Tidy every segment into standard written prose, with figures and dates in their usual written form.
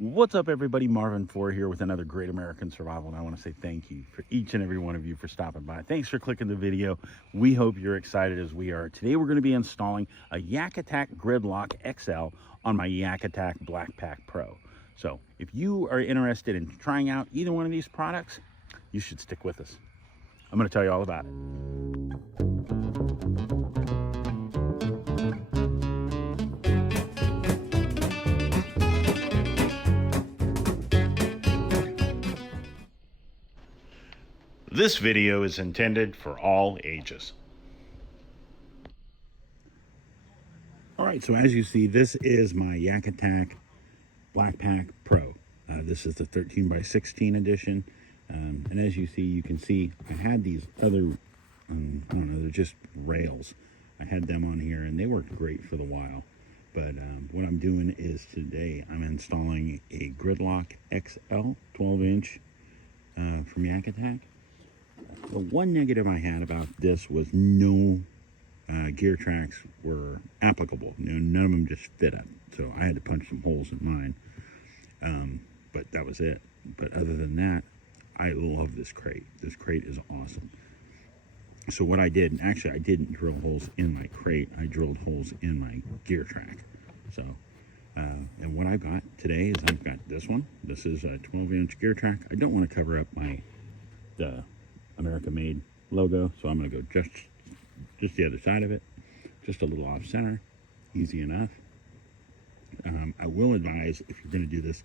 What's up, everybody? Marvin 4 here with another Great American Survival, and I want to say thank you for each and every one of you for stopping by. Thanks for clicking the video. We hope you're excited as we are. Today we're going to be installing a Yakattack Gridlock XL on my Yakattack Blackpak Pro. So if you are interested in trying out either one of these products, you should stick with us. I'm going to tell you all about it. This video is intended for all ages. All right, so as you see, this is my Yakattack Blackpak Pro. This is the 13x16 edition. And as you see, you can see I had these other, I don't know, they're just rails. I had them on here and they worked great for the while. But what I'm doing is today I'm installing a Gridlock XL 12-inch from Yakattack. The one negative I had about this was no gear tracks were applicable. None of them just fit up. So I had to punch some holes in mine. But that was it. But other than that, I love this crate. This crate is awesome. So what I did, and actually I didn't drill holes in my crate. I drilled holes in my gear track. So, and what I've got today is I've got this one. This is a 12-inch gear track. I don't want to cover up the America Made logo, so I'm going to go just the other side of it, just a little off center, easy enough. I will advise, if you're going to do this,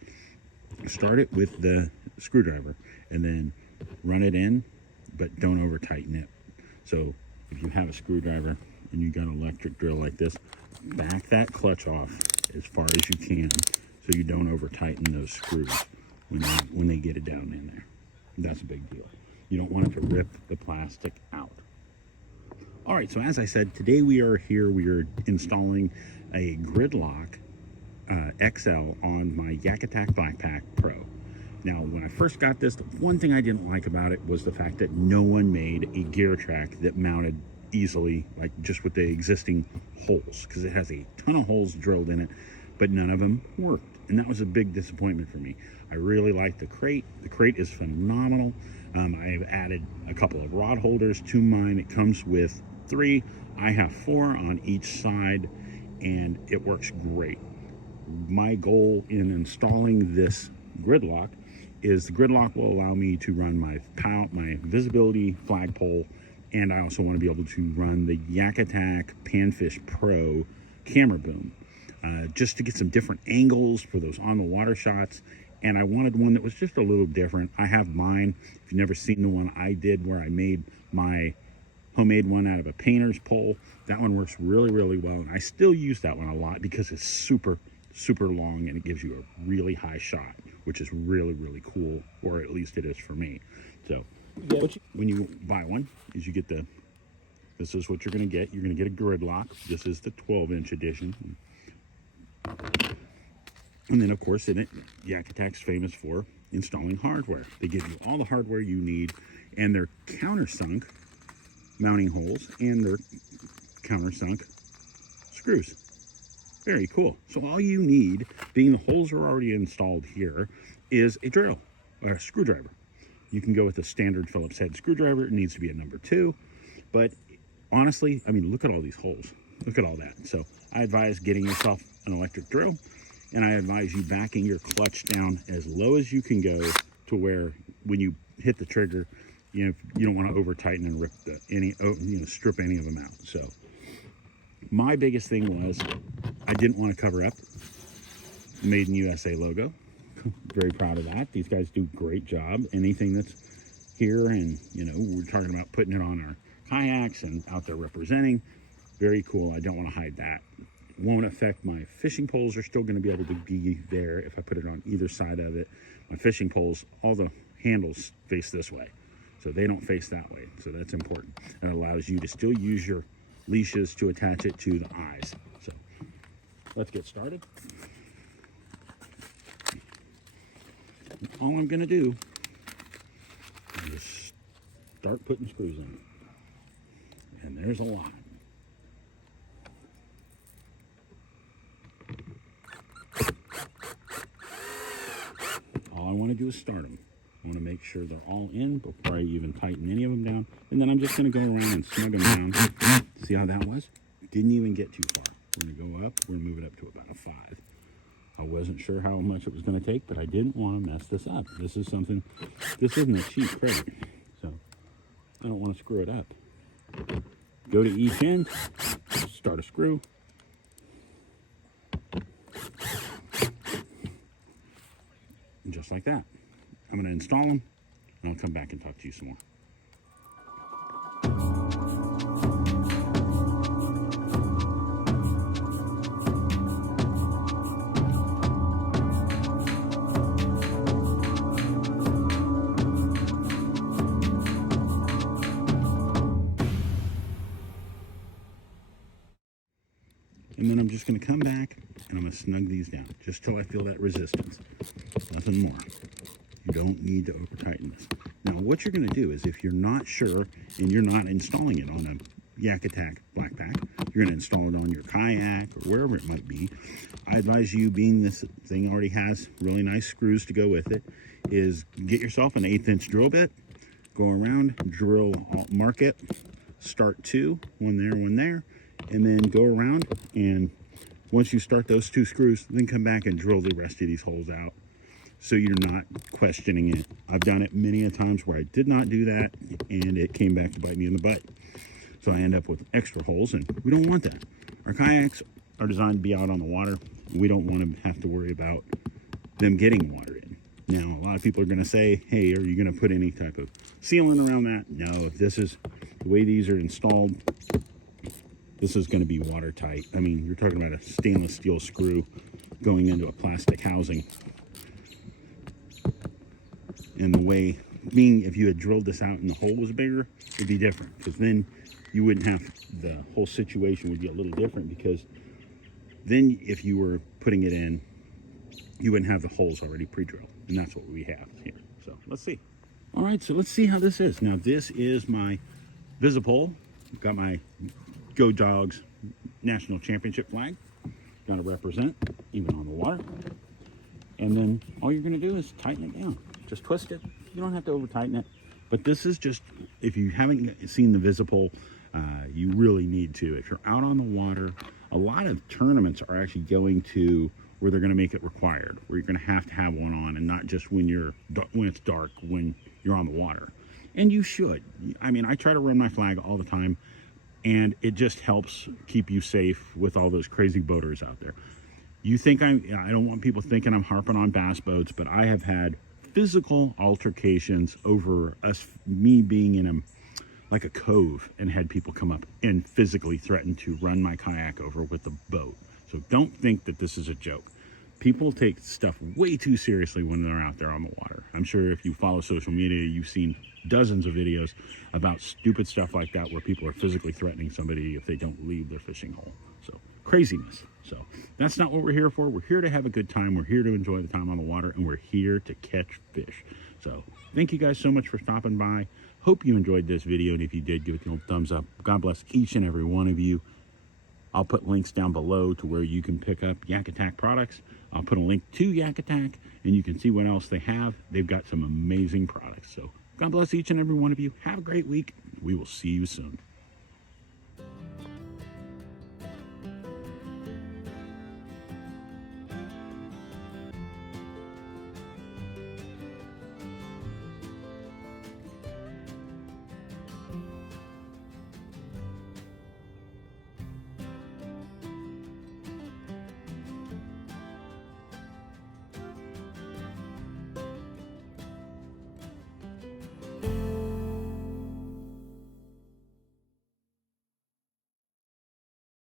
start it with the screwdriver and then run it in, but don't over tighten it. So if you have a screwdriver and you got an electric drill like this, back that clutch off as far as you can so you don't over tighten those screws when they get it down in there. That's a big deal. You don't want it to rip the plastic out. All right, so as I said, today we are installing a Gridlock XL on my Yakattack Blackpak Pro. Now, when I first got this, the one thing I didn't like about it was the fact that no one made a gear track that mounted easily, like just with the existing holes, because it has a ton of holes drilled in it, but none of them worked. And that was a big disappointment for me. I really like the crate. The crate is phenomenal. I've added a couple of rod holders to mine. It comes with 3. I have 4 on each side, and it works great. My goal in installing this Gridlock is the Gridlock will allow me to run my visibility flagpole, and I also want to be able to run the Yakattack Panfish Pro camera boom, just to get some different angles for those on the water shots. And I wanted one that was just a little different. I have mine. If you've never seen the one I did where I made my homemade one out of a painter's pole, that one works really, really well. And I still use that one a lot because it's super, super long and it gives you a really high shot, which is really, really cool, or at least it is for me. So when you buy one, is you get this is what you're going to get. You're going to get a Gridlock. This is the 12-inch edition. And then, of course, in it, Yakattack's famous for installing hardware. They give you all the hardware you need, and their countersunk mounting holes and their countersunk screws. Very cool. So all you need, being the holes are already installed here, is a drill or a screwdriver. You can go with a standard Phillips head screwdriver. It needs to be a number 2. But honestly, I mean, look at all these holes. Look at all that. So I advise getting yourself an electric drill. And I advise you backing your clutch down as low as you can go to where when you hit the trigger, you don't want to over tighten and rip strip any of them out. So my biggest thing was I didn't want to cover up Made in USA logo. Very proud of that. These guys do a great job. Anything that's here, and we're talking about putting it on our kayaks and out there representing. Very cool. I don't want to hide that. Won't affect my fishing poles. Are still going to be able to be there if I put it on either side of it. My fishing poles, all the handles face this way, so they don't face that way. So that's important. And it allows you to still use your leashes to attach it to the eyes. So let's get started. All I'm going to do is start putting screws in. And there's a lot. I want to do is start them. I want to make sure they're all in before I even tighten any of them down. And then I'm just going to go around and snug them down. See how that was? Didn't even get too far. We're going to go up. We're going to move it up to about a 5. I wasn't sure how much it was going to take, but I didn't want to mess this up. This is something, this isn't a cheap crate, so I don't want to screw it up. Go to each end, start a screw. And just like that. I'm going to install them, and I'll come back and talk to you some more. And then I'm just going to come back and I'm going to snug these down just till I feel that resistance. Nothing more. You don't need to over tighten this. Now what you're going to do is, if you're not sure and you're not installing it on a Yakattack Blackpak, you're going to install it on your Kayak or wherever it might be. I advise you, being this thing already has really nice screws to go with it, is get yourself an 1/8 inch drill bit, go around, drill, mark it, start 2, one there, and then go around, and once you start those 2 screws, then come back and drill the rest of these holes out, so you're not questioning it. I've done it many a times where I did not do that, and it came back to bite me in the butt. So I end up with extra holes, and we don't want that. Our kayaks are designed to be out on the water. We don't want to have to worry about them getting water in. Now, a lot of people are going to say, hey, are you going to put any type of sealant around that? No, if this is the way these are installed, this is going to be watertight. I mean, you're talking about a stainless steel screw going into a plastic housing. And the way, being, if you had drilled this out and the hole was bigger, it'd be different, because then you wouldn't have, the whole situation would be a little different, because then if you were putting it in, you wouldn't have the holes already pre-drilled, and that's what we have here. So let's see. All right, so let's see how this is. Now this is my Visipole. I've got my Go Dogs National Championship flag. Got to represent, even on the water. And then all you're going to do is tighten it down. Just twist it. You don't have to over tighten it. But this is just, if you haven't seen the Visipole, you really need to. If you're out on the water, a lot of tournaments are actually going to where they're going to make it required, where you're going to have one on, and not just when it's dark, when you're on the water. And you should. I mean, I try to run my flag all the time, and it just helps keep you safe with all those crazy boaters out there. You think I don't want people thinking I'm harping on bass boats, but I have had physical altercations over me being in like a cove, and had people come up and physically threaten to run my kayak over with the boat. So don't think that this is a joke. People take stuff way too seriously when they're out there on the water. I'm sure if you follow social media, you've seen dozens of videos about stupid stuff like that, where people are physically threatening somebody if they don't leave their fishing hole. So craziness. So that's not what we're here for. We're here to have a good time. We're here to enjoy the time on the water, and we're here to catch fish. So thank you guys so much for stopping by. Hope you enjoyed this video, and if you did, give it a thumbs up. God bless each and every one of you. I'll put links down below to where you can pick up Yakattack products. I'll put a link to Yakattack, and you can see what else they have. They've got some amazing products. So God bless each and every one of you. Have a great week. We will see you soon.